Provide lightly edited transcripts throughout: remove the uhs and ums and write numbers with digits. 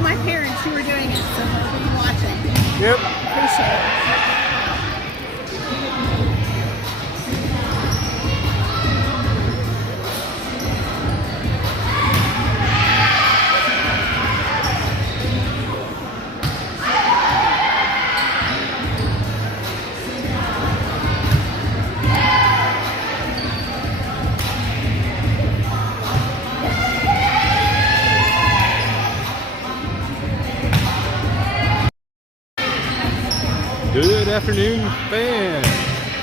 told my parents you were doing it, so they'll be watching. Yep. Appreciate it. Good afternoon, fans.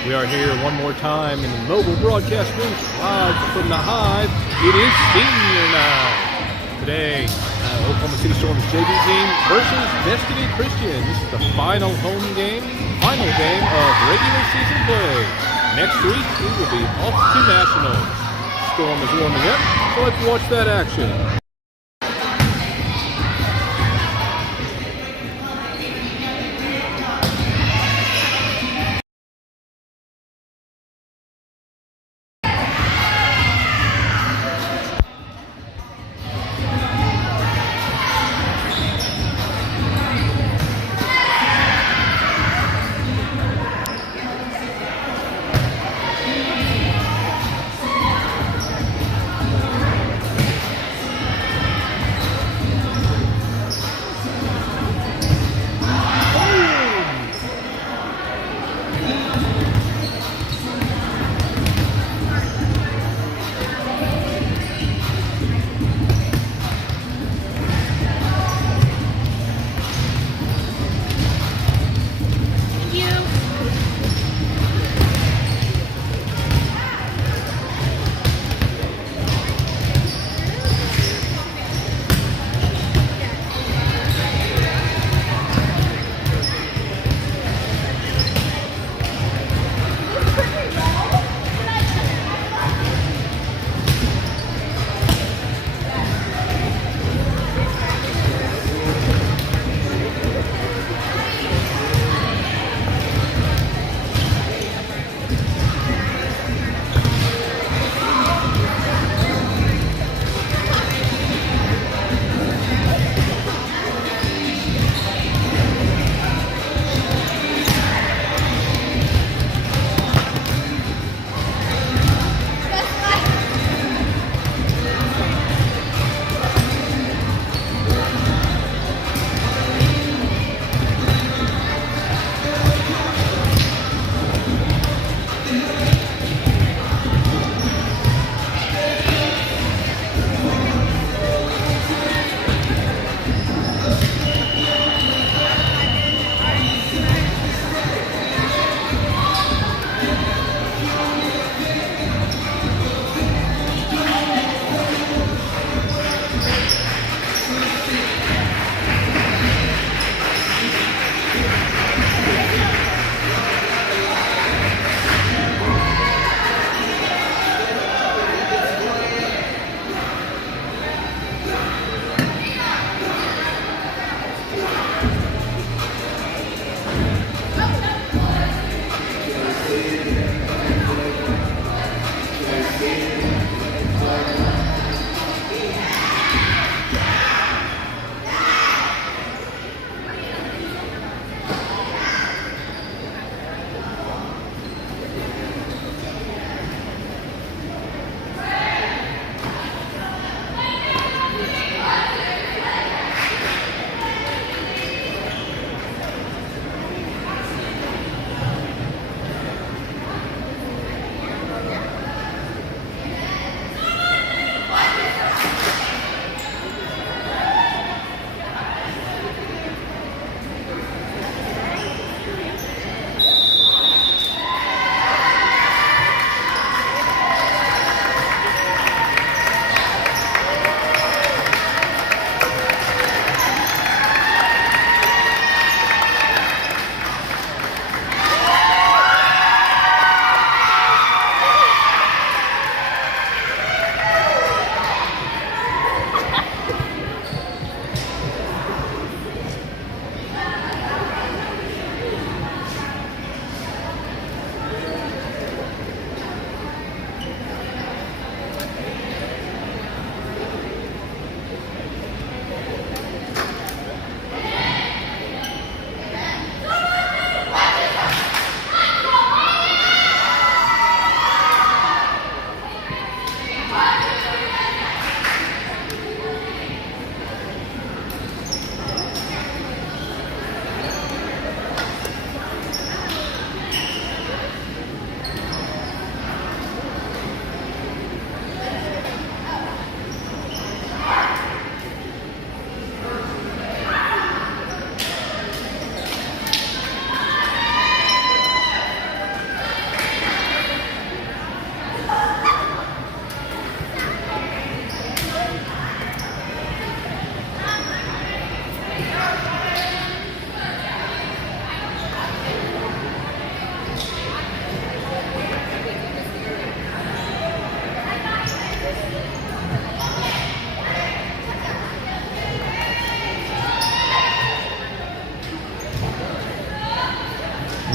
We are here one more time in the mobile broadcast booth, live from the Hive. It is senior night. Today, Oklahoma City Storm's JV team versus Destiny Christian. This is the final home game, final game of regular season play. Next week, we will be off to Nationals. Storm is warming up, so let's watch that action.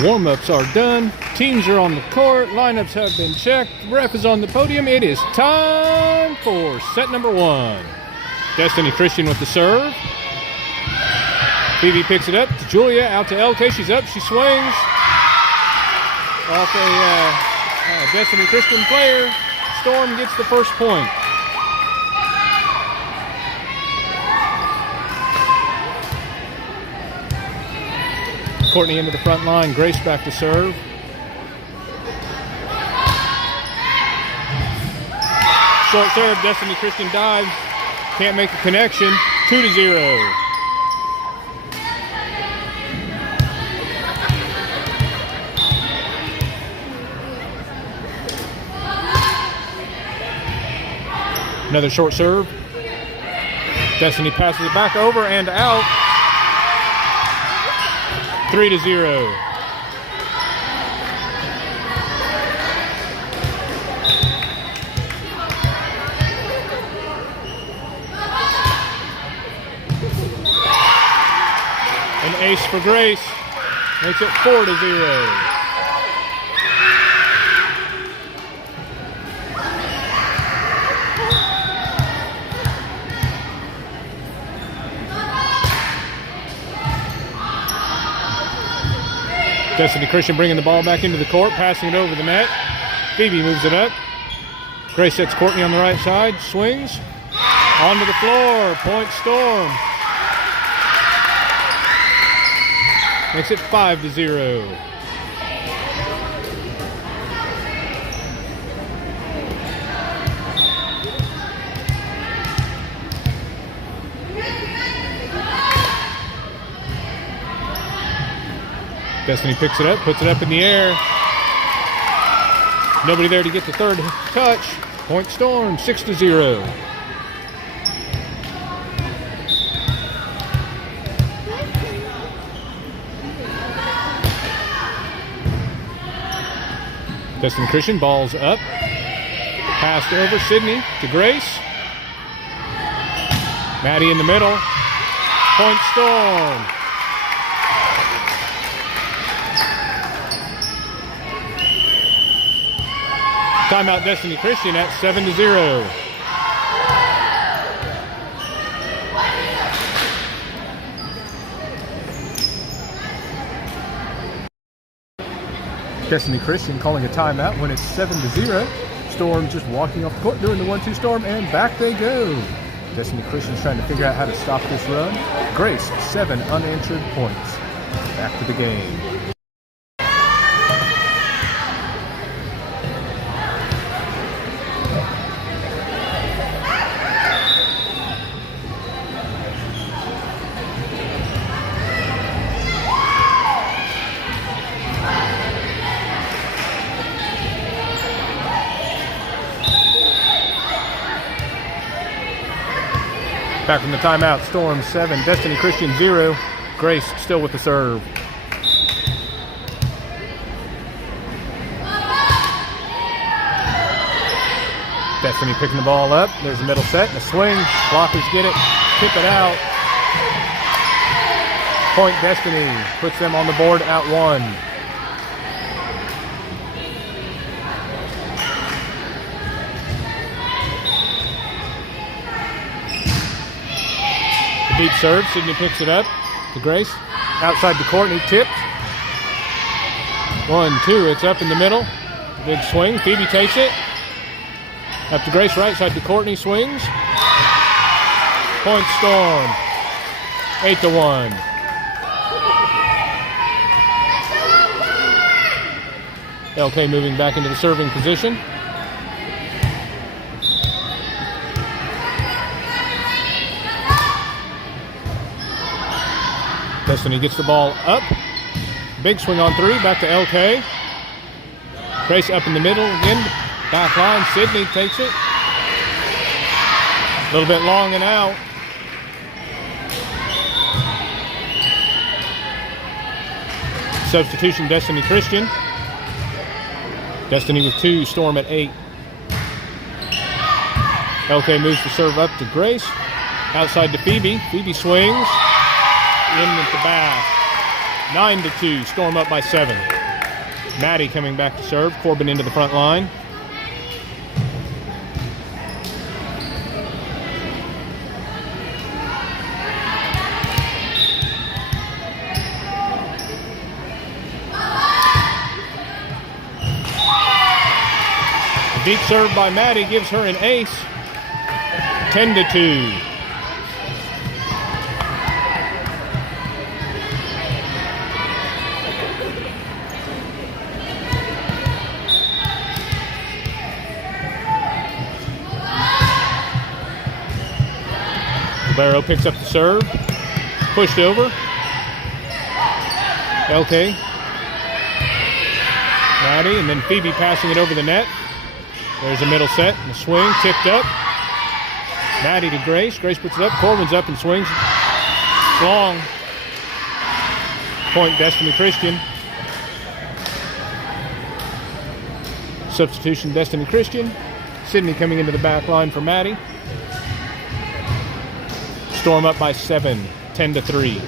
Warm-ups are done. Teams are on the court. Lineups have been checked. Ref is on the podium. It is time for set number 1. Destiny Christian with the serve. Phoebe picks it up to Julia. Out to LK. She's up. She swings. Off a Destiny Christian player. Storm gets the first point. Courtney into the front line. Grace back to serve. Short serve. Destiny Christian dives. Can't make a connection. 2-0. Another short serve. Destiny passes it back over and out. 3-0. An ace for Grace. Makes it 4-0. Destiny Christian bringing the ball back into the court, passing it over the net. Phoebe moves it up. Grace sets Courtney on the right side, swings. Onto the floor, point Storm. Makes it 5-0. Destiny picks it up, puts it up in the air. Nobody there to get the third touch. Point Storm, 6-0. Destiny Christian, balls up. Passed over, Sydney to Grace. Maddie in the middle. Point Storm. Timeout Destiny Christian at 7-0. Destiny Christian calling a timeout when it's 7-0. Storm just walking off the court, doing the 1-2 Storm, and back they go. Destiny Christian's trying to figure out how to stop this run. Grace, 7 unanswered points. Back to the game. Back from the timeout, Storm 7, Destiny Christian 0. Grace still with the serve. Destiny picking the ball up. There's a middle set and a swing. Blockers get it, tip it out. Point Destiny puts them on the board at 1. Deep serve, Sydney picks it up to Grace. Outside to Courtney, tipped. 1-2, it's up in the middle. Good swing, Phoebe takes it. Up to Grace, right side to Courtney, swings. Point Storm, 8-1. LK moving back into the serving position. Destiny gets the ball up. Big swing on 3, back to LK. Grace up in the middle again. Back line, Sydney takes it. A little bit long and out. Substitution, Destiny Christian. Destiny with 2, Storm at 8. LK moves the serve up to Grace. Outside to Phoebe. Phoebe swings. In at the back. 9-2, Storm up by 7. Maddie coming back to serve. Corbin into the front line. The deep serve by Maddie gives her an ace. 10-2. Barrow picks up the serve. Pushed over. LK. Maddie, and then Phoebe passing it over the net. There's a middle set and a swing. Tipped up. Maddie to Grace. Grace puts it up. Corbin's up and swings. Long. Point Destiny Christian. Substitution Destiny Christian. Sydney coming into the back line for Maddie. Storm up by 7, 10-3.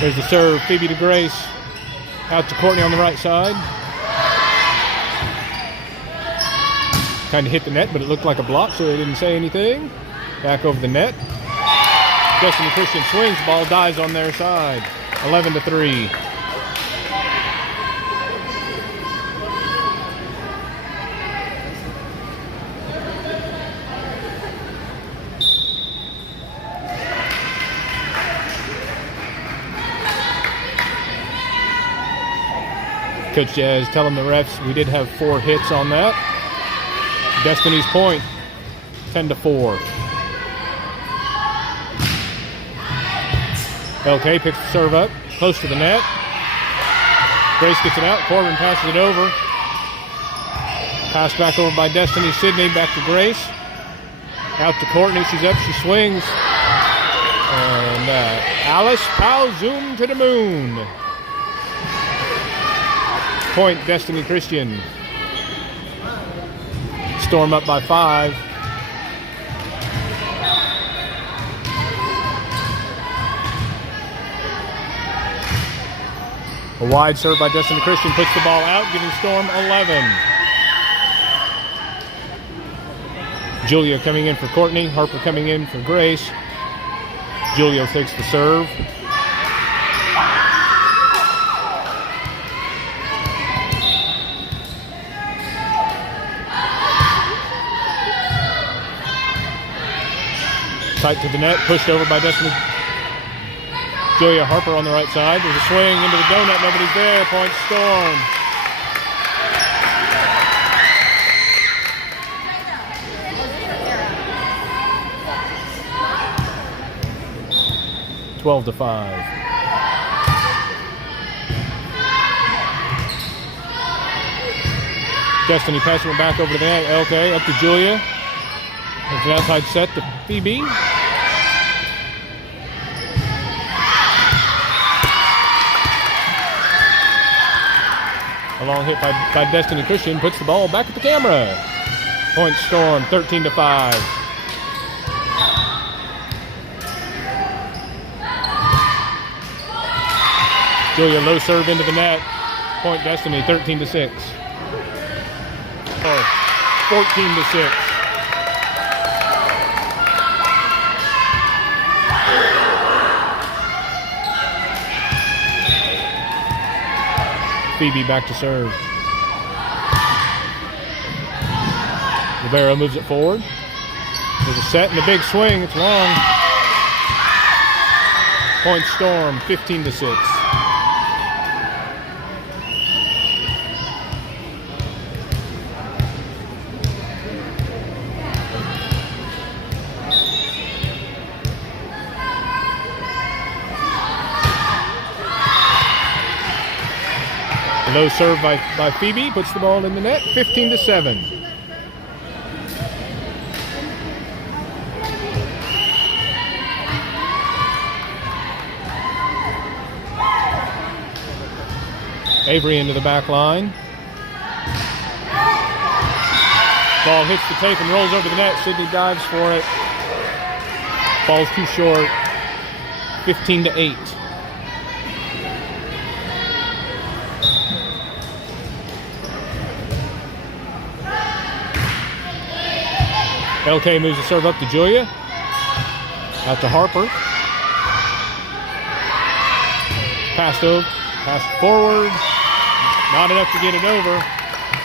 There's the serve, Phoebe to Grace. Out to Courtney on the right side. Kind of hit the net, but it looked like a block, so they didn't say anything. Back over the net. Destiny Christian swings, the ball dies on their side. 11-3. Coach Jazz telling the refs we did have 4 hits on that. Destiny's point, 10-4. LK picks the serve up, close to the net. Grace gets it out, Corbin passes it over. Pass back over by Destiny. Sydney back to Grace. Out to Courtney, she's up, she swings. And Alice, pow, zoom to the moon. Point Destiny Christian. Storm up by 5. A wide serve by Destiny Christian puts the ball out, giving Storm 11. Julia coming in for Courtney. Harper coming in for Grace. Julia takes the serve. Tight to the net, pushed over by Destiny. Julia Harper on the right side. There's a swing into the donut. Nobody's there. Point Storm. Twelve to 5. Destiny passing it back over to the net. LK up to Julia. There's an outside set to Phoebe. A long hit by Destiny Christian puts the ball back at the camera. Point Storm, 13-5. Julia low serve into the net. Point Destiny, 13-6. Or 14-6. Phoebe back to serve. Rivera moves it forward. There's a set and a big swing. It's long. Point Storm, 15-6. Low serve by Phoebe, puts the ball in the net, 15-7. Avery into the back line. Ball hits the tape and rolls over the net. Sydney dives for it. Ball's too short. 15-8. LK moves the serve up to Julia. Out to Harper. Passed forward. Not enough to get it over.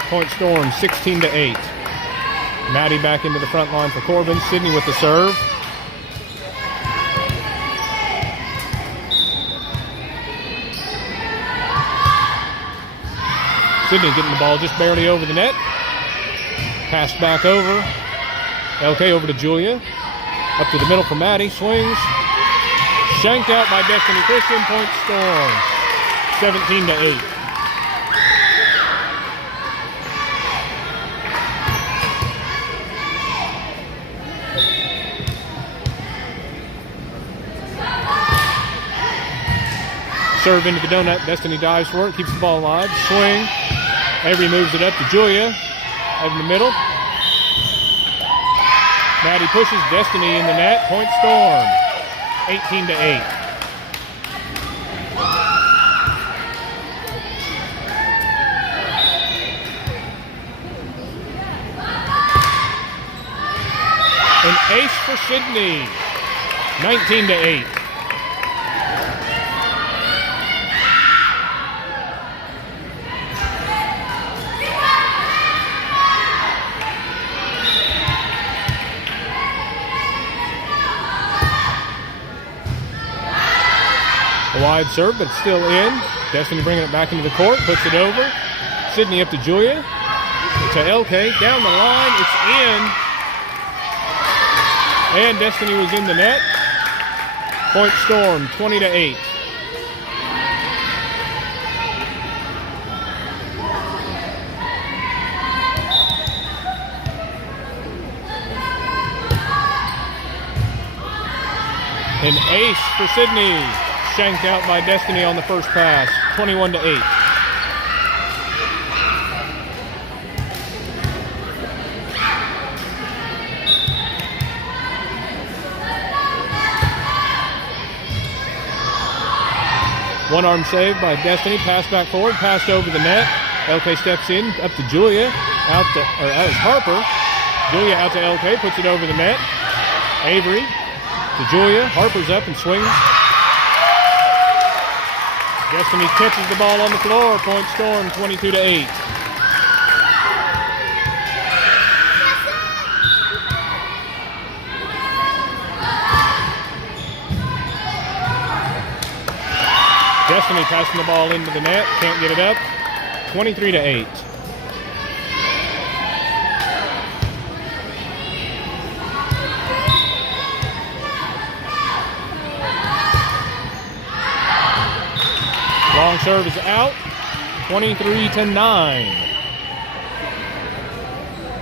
Point Storm, 16-8. Maddie back into the front line for Corbin. Sydney with the serve. Sydney getting the ball just barely over the net. Passed back over. LK over to Julia. Up to the middle for Maddie. Swings. Shanked out by Destiny Christian. Point Storm. 17-8. Serve into the donut. Destiny dives for it. Keeps the ball alive. Swing. Avery moves it up to Julia. Out in the middle. Maddie pushes Destiny in the net. Point Storm. 18-8. An ace for Sydney. 19-8. A wide serve, but still in. Destiny bringing it back into the court, puts it over. Sydney up to Julia. To LK, down the line, it's in. And Destiny was in the net. Point Storm, 20-8. An ace for Sydney. Shanked out by Destiny on the first pass. 21-8. One arm save by Destiny. Pass back forward. Passed over the net. LK steps in. Up to Julia. Out is Harper. Julia out to LK. Puts it over the net. Avery to Julia. Harper's up and swings. Destiny catches the ball on the floor. Point Storm, 22-8. Destiny passing the ball into the net. Can't get it up. 23-8. Long serve is out. 23-9.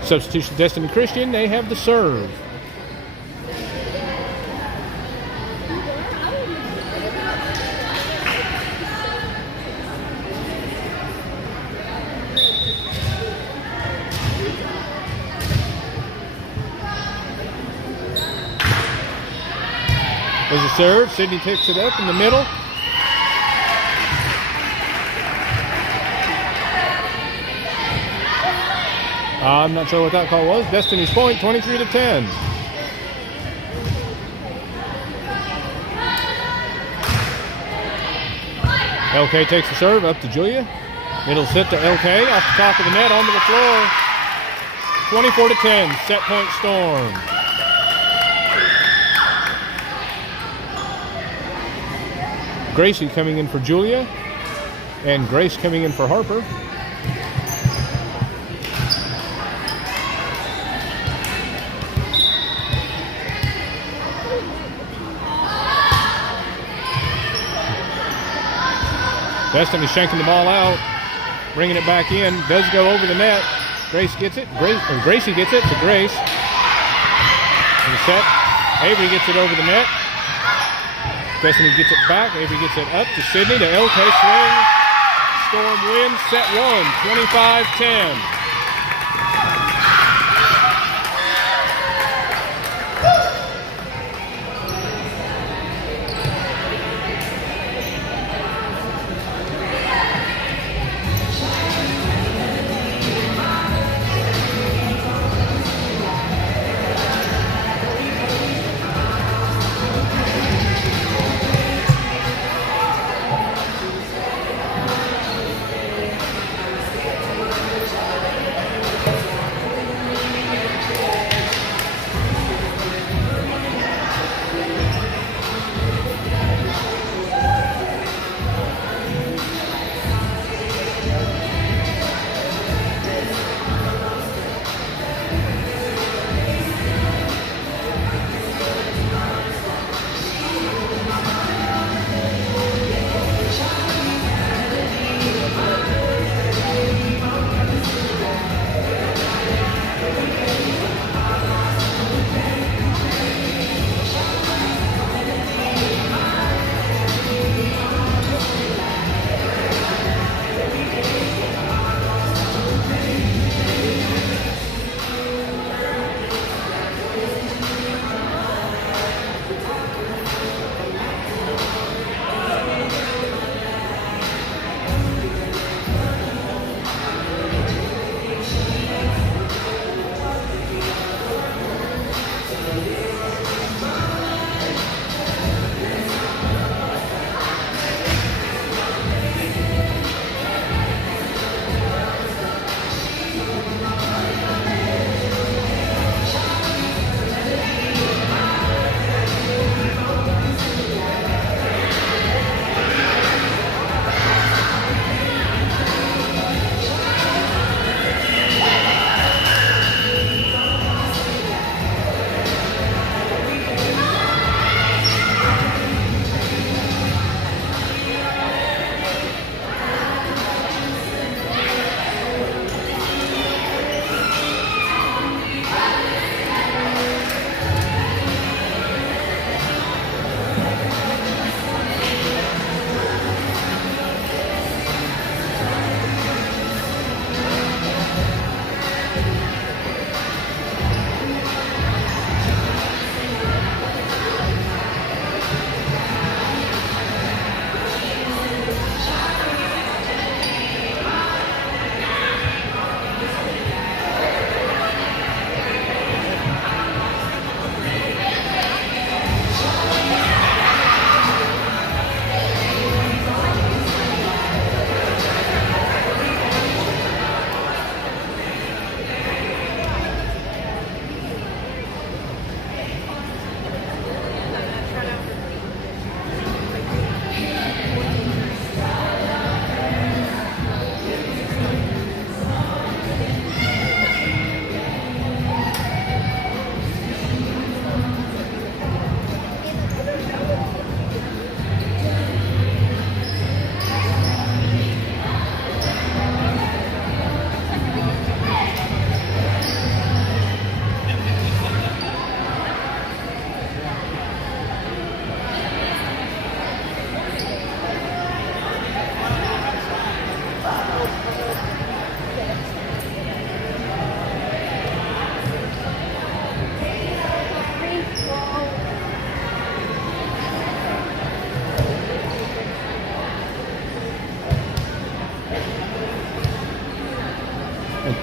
Substitution Destiny Christian. They have the serve. There's a serve. Sydney picks it up in the middle. I'm not sure what that call was. Destiny's point, 23-10. LK takes the serve up to Julia. It'll sit to LK off the top of the net onto the floor. 24-10. Set point Storm. Gracie coming in for Julia. And Grace coming in for Harper. Destiny shanking the ball out, bringing it back in. Does go over the net. Grace gets it. Gracie gets it to Grace. In the set. Avery gets it over the net. Destiny gets it back. Avery gets it up to Sydney. To LK swing. Storm wins. Set one. 25-10.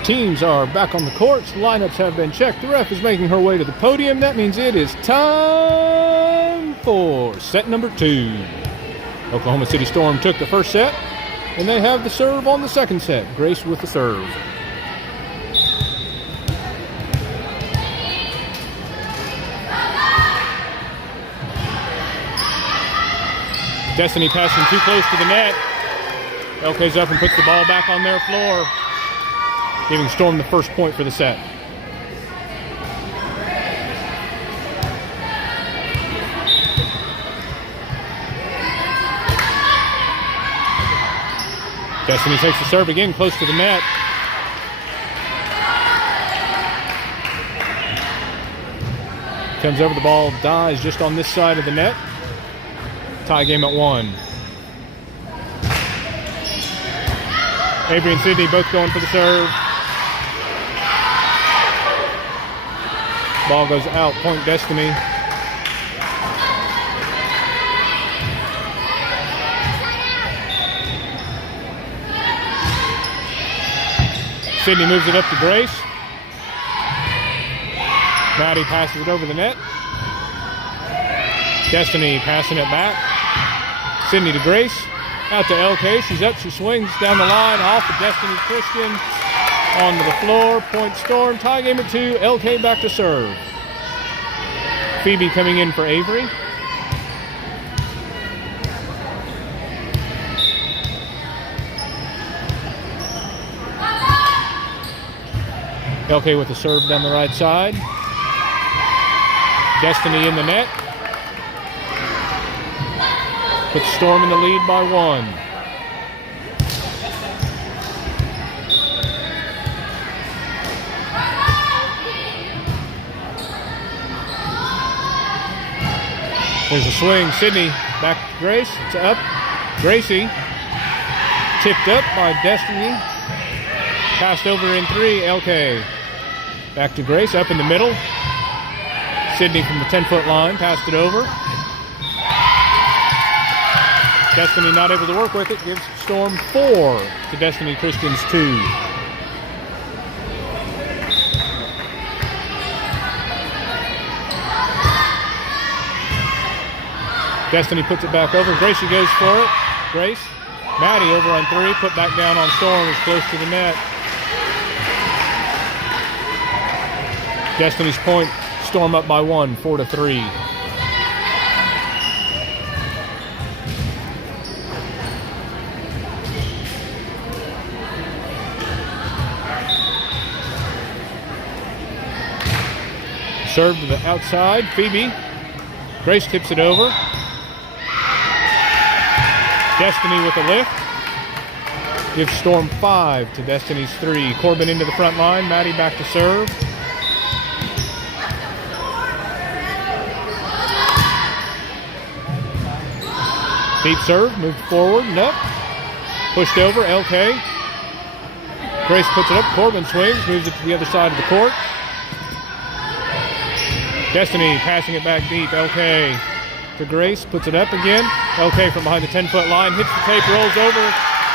teams are back on the courts. The lineups have been checked. The ref is making her way to the podium. That means it is time for set number 2. Oklahoma City Storm took the first set, and they have the serve on the second set. Grace with the serve. Destiny passing too close to the net. LK's up and puts the ball back on their floor, giving Storm the first point for the set. Destiny takes the serve again, close to the net. Comes over, the ball dies just on this side of the net. Tie game at 1. Avery and Sydney both going for the serve. Ball goes out, point Destiny. Sydney moves it up to Grace. Maddie passes it over the net. Destiny passing it back. Sydney to Grace. Out to LK. She's up. She swings down the line. Off to Destiny Christian. Onto the floor. Point Storm. Tie game at 2. LK back to serve. Phoebe coming in for Avery. LK with the serve down the right side. Destiny in the net. Puts Storm in the lead by 1. There's a swing. Sydney back to Grace. It's up. Gracie tipped up by Destiny. Passed over in 3. LK back to Grace. Up in the middle. Sydney from the 10-foot line. Passed it over. Destiny not able to work with it. Gives Storm 4 to Destiny Christian's 2. Destiny puts it back over. Gracie goes for it. Grace. Maddie over on 3. Put back down on Storm. Is close to the net. Destiny's point. Storm up by 1. 4-3. Serve to the outside. Phoebe. Grace tips it over. Destiny with a lift. Gives Storm 5 to Destiny's 3. Corbin into the front line. Maddie back to serve. Deep serve. Moved forward and up. Pushed over. LK. Grace puts it up. Corbin swings. Moves it to the other side of the court. Destiny passing it back deep. LK to Grace. Puts it up again. LK from behind the 10-foot line. Hits the tape. Rolls over.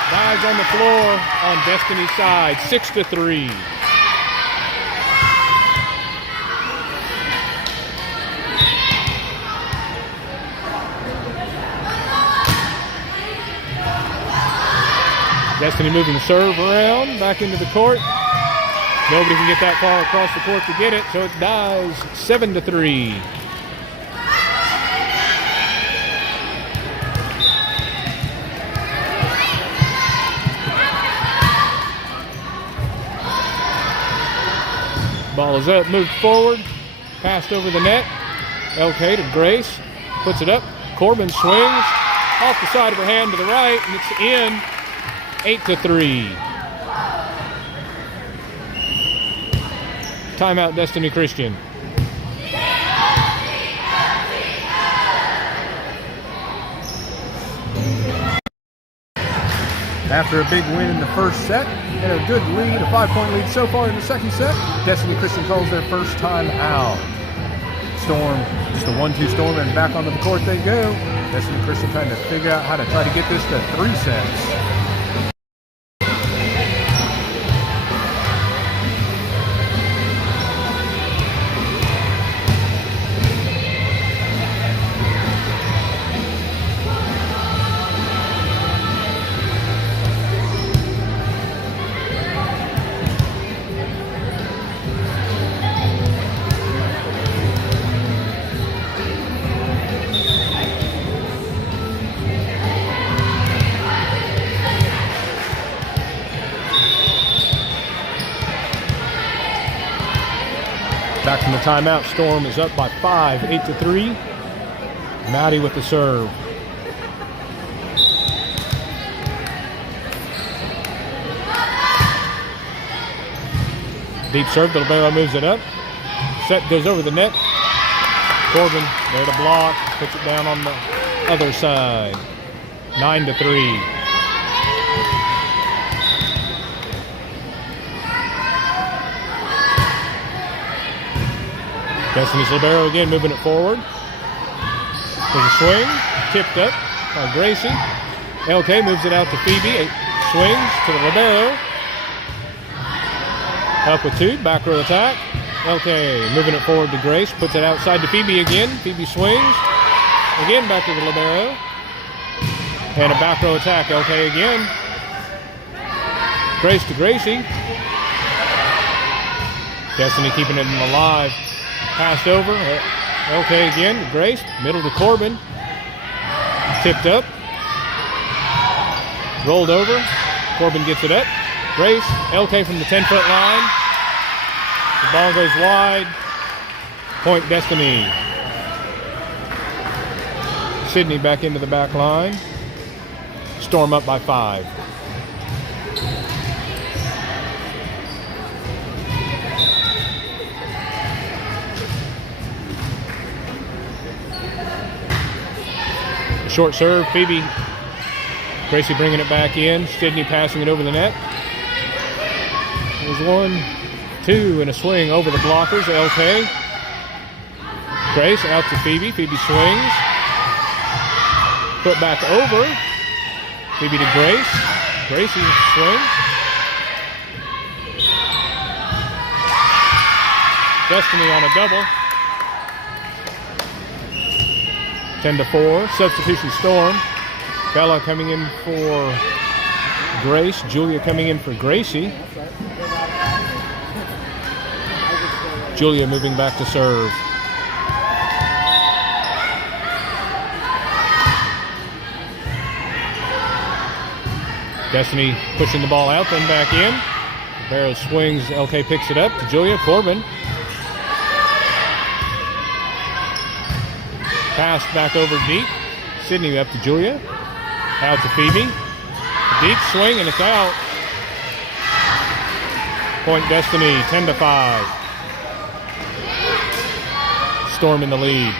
Dies on the floor on Destiny's side. 6-3. Destiny moving the serve around. Back into the court. Nobody can get that far across the court to get it, so it dies 7-3. Ball is up, moved forward, passed over the net. LK to Grace, puts it up. Corbin swings off the side of her hand to the right, and it's in. 8-3. Timeout, Destiny Christian. After a big win in the first set and a good lead, a 5-point lead so far in the second set, Destiny Christian calls their first time out. Storm, just a 1-2 Storm, and back onto the court they go. Destiny Christian trying to figure out how to try to get this to 3 sets. Back from the timeout, Storm is up by 5, 8-3. Maddie with the serve. Deep serve, the libero moves it up. Set goes over the net. Corbin there to block, puts it down on the other side. 9-3. Destiny's libero again, moving it forward. There's a swing, tipped up by Gracie. LK moves it out to Phoebe. Swings to the libero. Up with 2, back row attack. LK moving it forward to Grace, puts it outside to Phoebe again. Phoebe swings. Again back to the libero. And a back row attack. LK again. Grace to Gracie. Destiny keeping it alive. Passed over. LK again to Grace. Middle to Corbin. Tipped up. Rolled over. Corbin gets it up. Grace. LK from the 10-foot line. The ball goes wide. Point Destiny. Sydney back into the back line. Storm up by 5. Short serve, Phoebe. Gracie bringing it back in. Sydney passing it over the net. There's 1, 2, and a swing over the blockers. LK. Grace out to Phoebe. Phoebe swings. Put back over. Phoebe to Grace. Gracie swing. Destiny on a double. 10-4. Substitution Storm. Bella coming in for Grace. Julia coming in for Gracie. Julia moving back to serve. Destiny pushing the ball out, then back in. Barrow swings. LK picks it up to Julia. Corbin. Pass back over deep. Sydney up to Julia. Out to Phoebe. Deep swing, and it's out. Point Destiny, 10-5. Storm in the lead.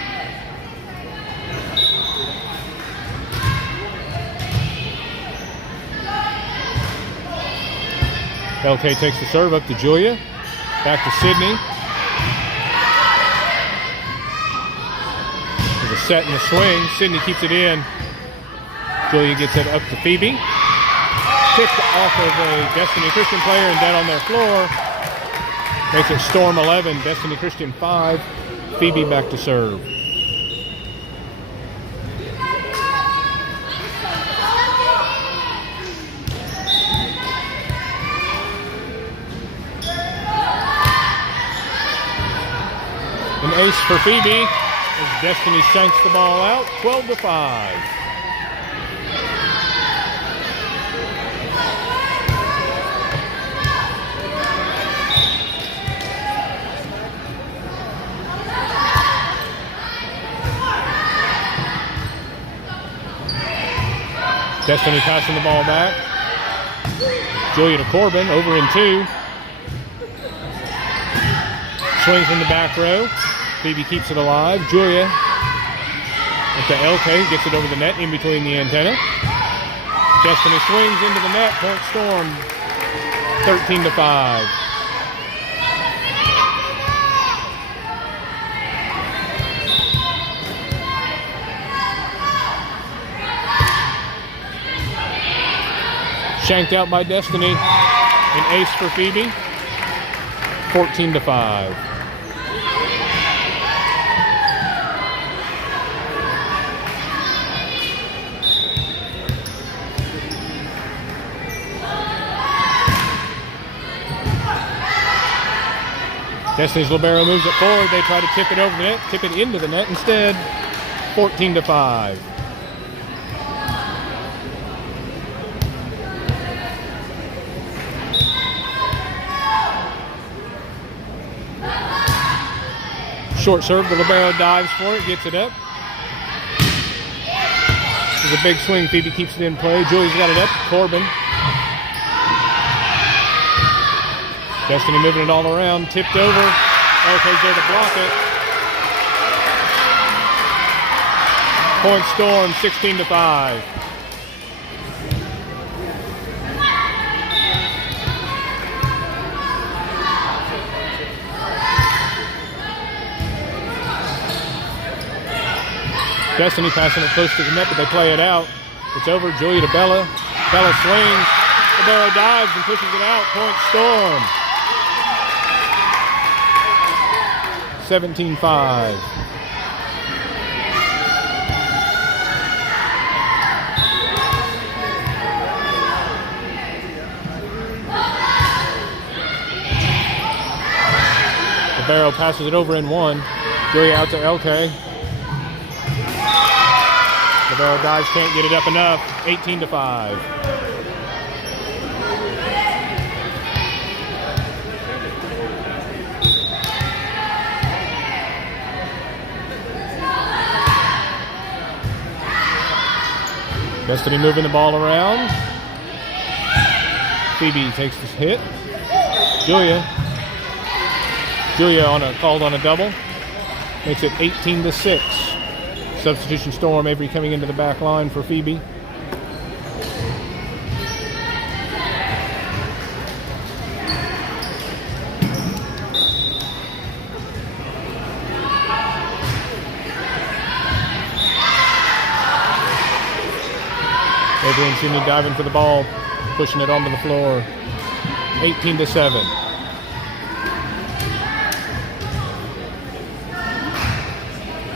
LK takes the serve up to Julia. Back to Sydney. There's a set and a swing. Sydney keeps it in. Julia gets it up to Phoebe. Tipped off of a Destiny Christian player and dead on their floor. Makes it Storm 11, Destiny Christian 5. Phoebe back to serve. An ace for Phoebe as Destiny shanks the ball out, 12-5. Destiny passing the ball back. Julia to Corbin, over in 2. Swings in the back row. Phoebe keeps it alive. Julia at the LK, gets it over the net in between the antenna. Destiny swings into the net. Point Storm, 13-5. Shanked out by Destiny. An ace for Phoebe. 14-5. Destiny's libero moves it forward. They try to tip it over the net, tip it into the net instead. 14-5. Short serve, the libero dives for it, gets it up. There's a big swing, Phoebe keeps it in play. Julia's got it up, Corbin. Destiny moving it all around, tipped over. LK's there to block it. Point Storm, 16-5. Destiny passing it close to the net, but they play it out. It's over. Julia to Bella. Bella swings. Libero dives and pushes it out. Point Storm. 17-5. Libero passes it over in one. Julia out to LK. Libero dives, can't get it up enough. 18-5. Destiny moving the ball around. Phoebe takes this hit. Julia called on a double. Makes it 18-6. Substitution Storm. Avery coming into the back line for Phoebe. Avery and Sydney diving for the ball, pushing it onto the floor. 18-7.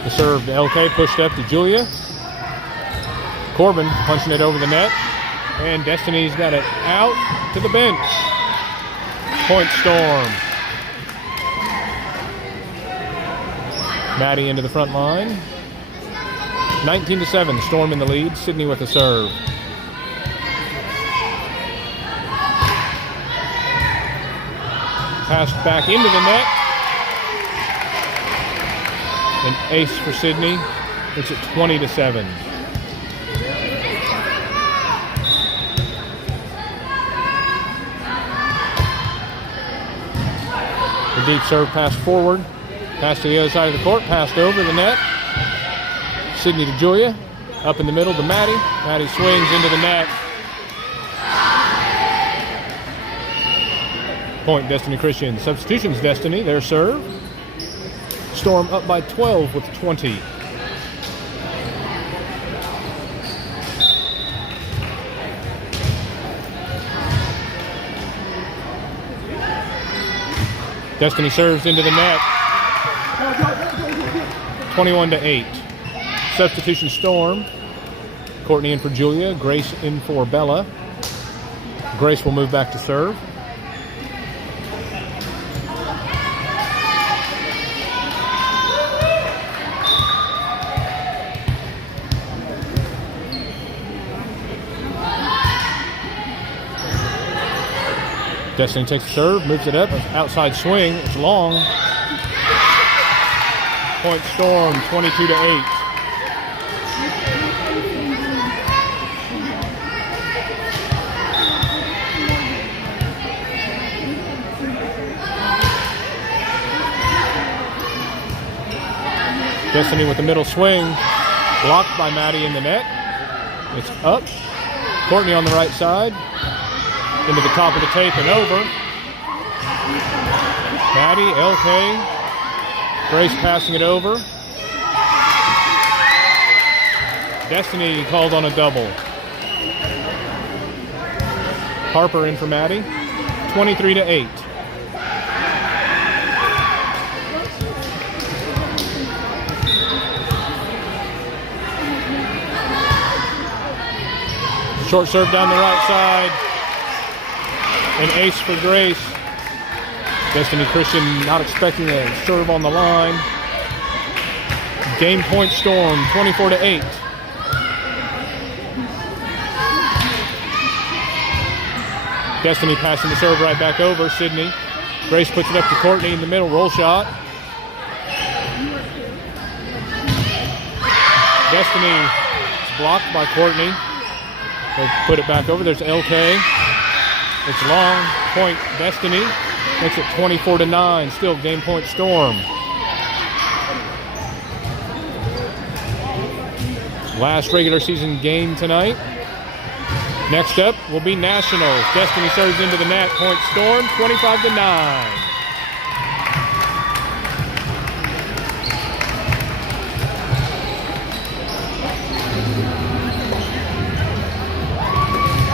The serve to LK, pushed up to Julia. Corbin punching it over the net. And Destiny's got it out to the bench. Point Storm. Maddie into the front line. 19-7, Storm in the lead. Sydney with the serve. Passed back into the net. An ace for Sydney. It's at 20-7. The deep serve pass forward. Pass to the other side of the court. Passed over the net. Sydney to Julia. Up in the middle to Maddie. Maddie swings into the net. Point Destiny Christian. Substitutions Destiny. Their serve. Storm up by 12 with 20. Destiny serves into the net. 21-8. Substitution Storm. Courtney in for Julia. Grace in for Bella. Grace will move back to serve. Destiny takes the serve, moves it up, outside swing, it's long. Point Storm, 22-8. Destiny with the middle swing, blocked by Maddie in the net. It's up. Courtney on the right side. Into the top of the tape and over. Maddie, LK. Grace passing it over. Destiny called on a double. Harper in for Maddie. 23-8. Short serve down the right side. An ace for Grace. Destiny Christian not expecting a serve on the line. Game point Storm, 24-8. Destiny passing the serve right back over. Sydney. Grace puts it up to Courtney in the middle. Roll shot. Destiny is blocked by Courtney. They put it back over. There's LK. It's long point Destiny. Makes it 24-9. Still game point Storm. Last regular season game tonight. Next up will be Nationals. Destiny serves into the net. Point Storm, 25-9.